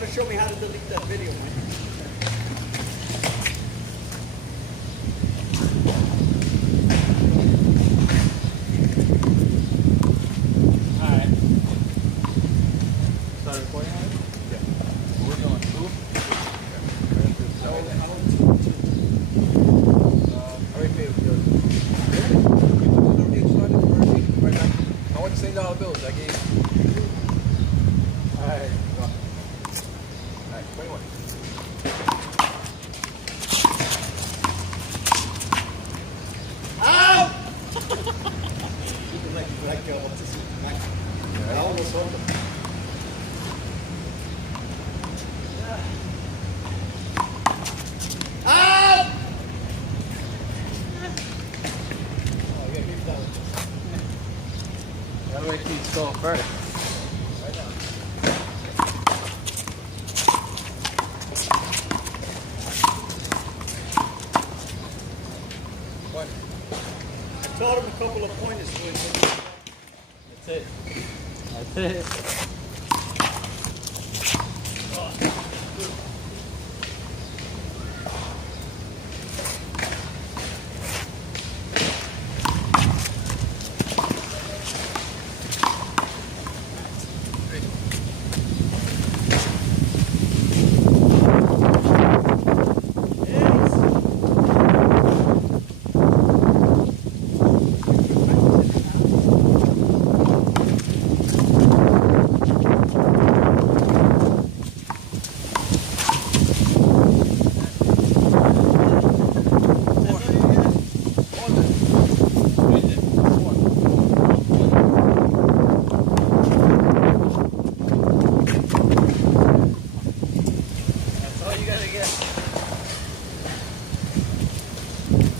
gotta show me how to delete that video, man. Alright. Start recording on it? Yeah. We're going two? I want the same dollar bills I gave you. Alright. Alright, 21. Out! like what this is. I almost hold them. Out! Oh, yeah, keep that one. Gotta wait till he's going first. Right now. What? I taught him a couple of pointers to it. That's it. That's it.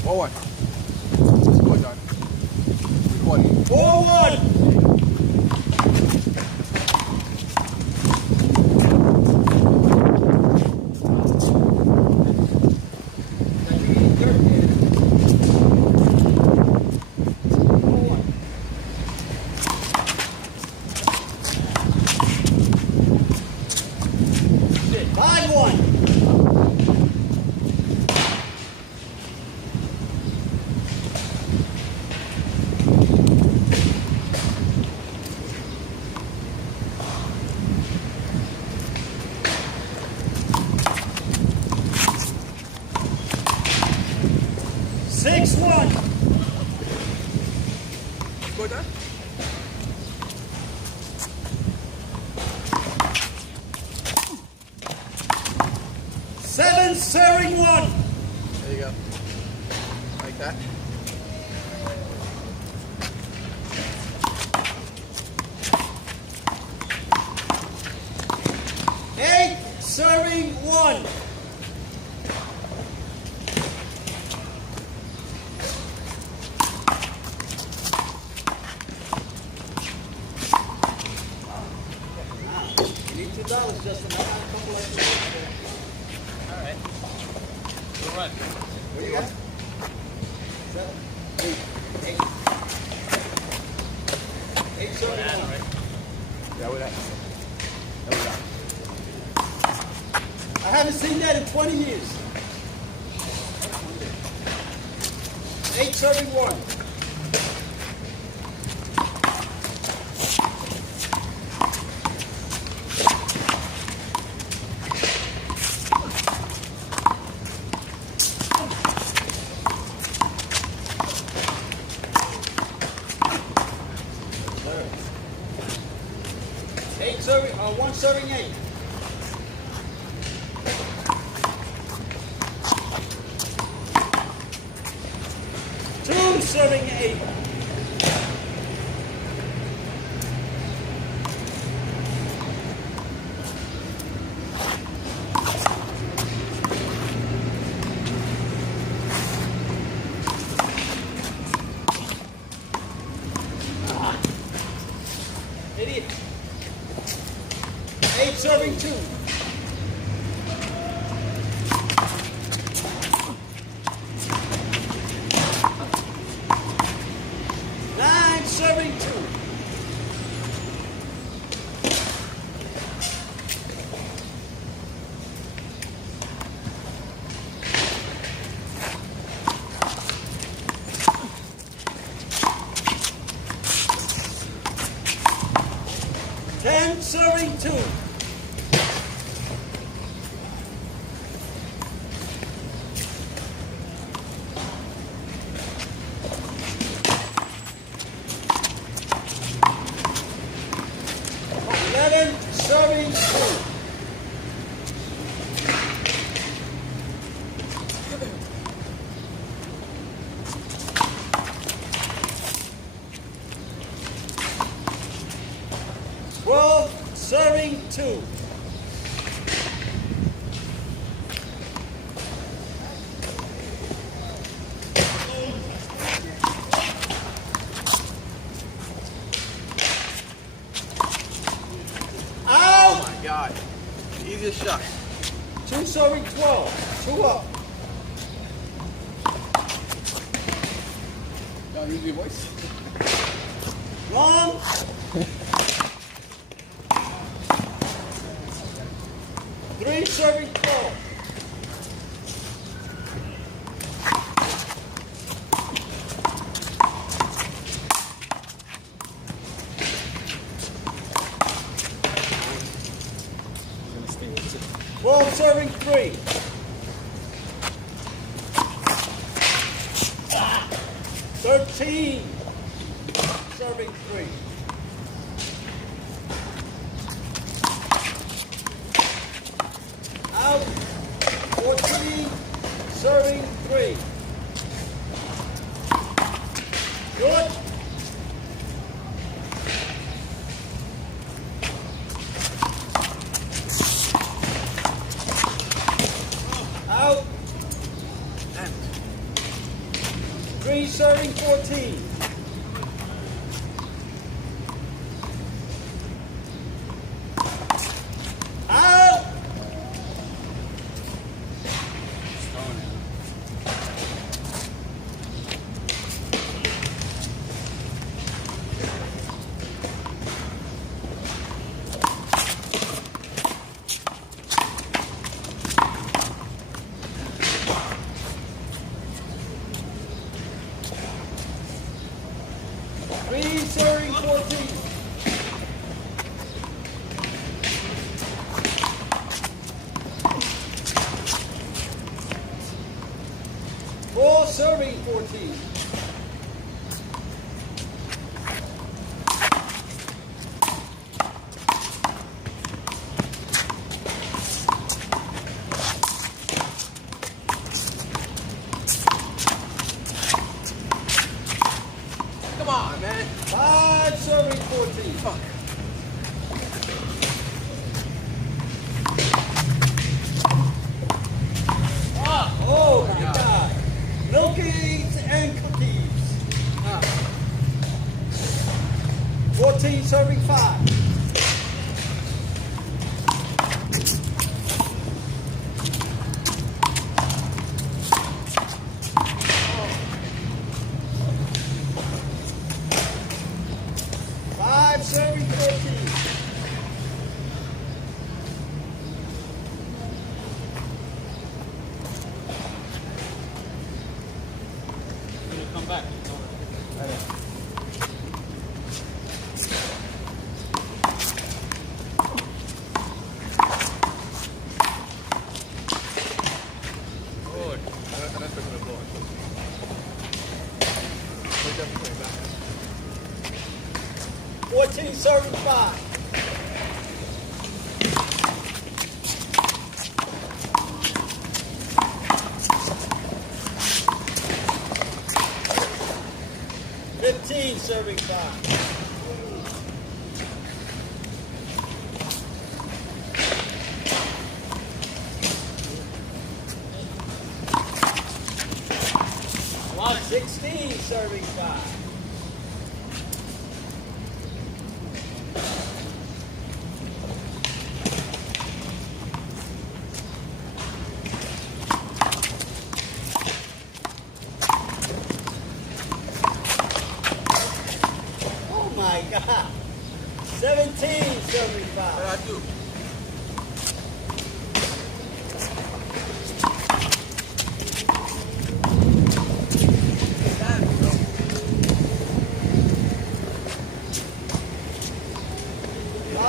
Forward. Score done. Recording. Forward! Five one. Six one. Score done. Seven serving one. There you go. Like that. Eight serving one. You need $2 just a couple extra. Alright. We'll run. What do you got? 7, 8, 8. 8 serving one. Right? Yeah, with that. I haven't seen that in 20 years. 8 serving one. One serving 8. Two serving 8. Idiot. 8 serving 2. Nine serving 2. serving 2. Serving 2. Well, serving 2. Oh my God. Easiest shot. 2 serving 12. 2 up. Y'all use your voice. Long. 3 serving 12. Ball serving 3. 13 serving 3. Out. 14 serving 3. Good. Out. 3 serving 14. Out. Three serving 14. Four serving 14. Come on, man. 5 serving 14. Fuck. Oh my God. Milkies and cookies. 14 serving 5. Five serving 14. Come back. Lord. I'm not gonna blow it. We're definitely back. 14 serving 5. Serving 5. 16 serving 5. Oh my God. 17 serving 5. What I do?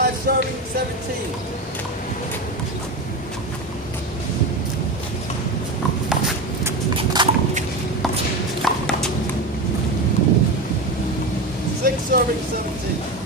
5 serving 17. Six serving 17.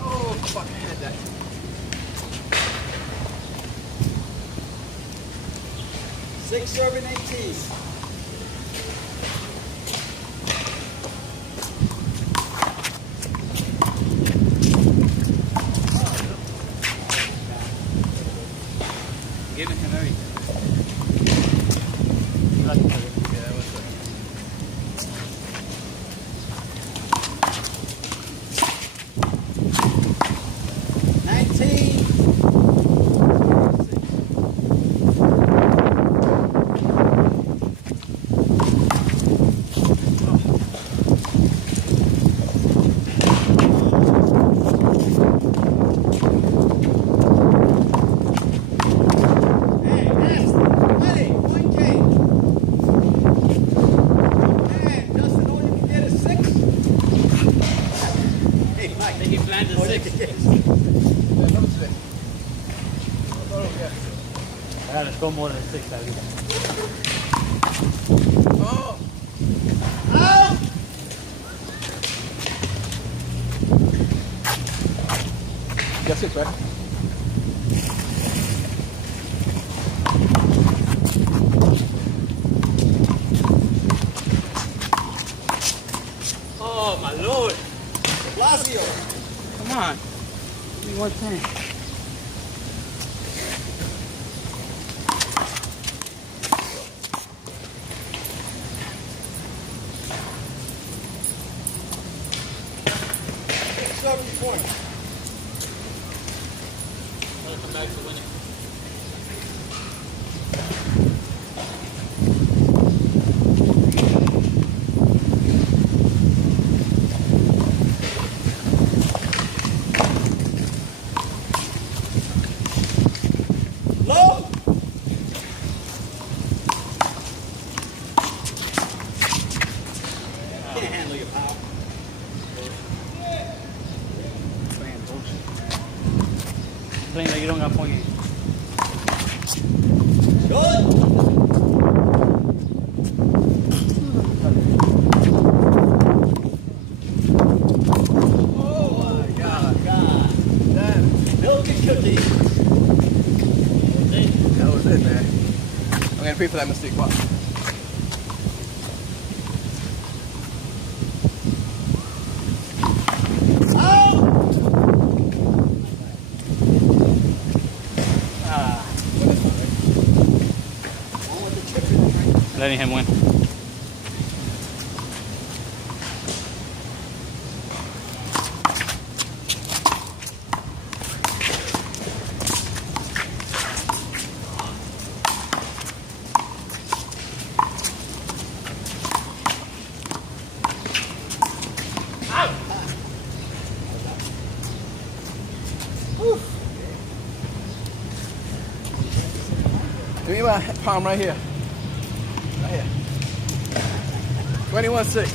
Oh, fuck, I had that. Six serving 18. Give it him everything. You like it. Yeah, that was good. I think he planned a 6. Yeah, number 6. Oh, yeah. I gotta score more than 6 out of Oh! That's it, man. Oh my lord! Blasio. Come on. Give me 110. Serving point. Gotta come back to win it. Low. Can't handle your power. Playing like you don't got points. Good. Oh my god. God. Damn. Milk and cookies. That was it, man. I'm gonna pay for that mistake. Watch. Ah, One with the chip in it, right? letting him win. Give me my palm right here. Right here. 21-6.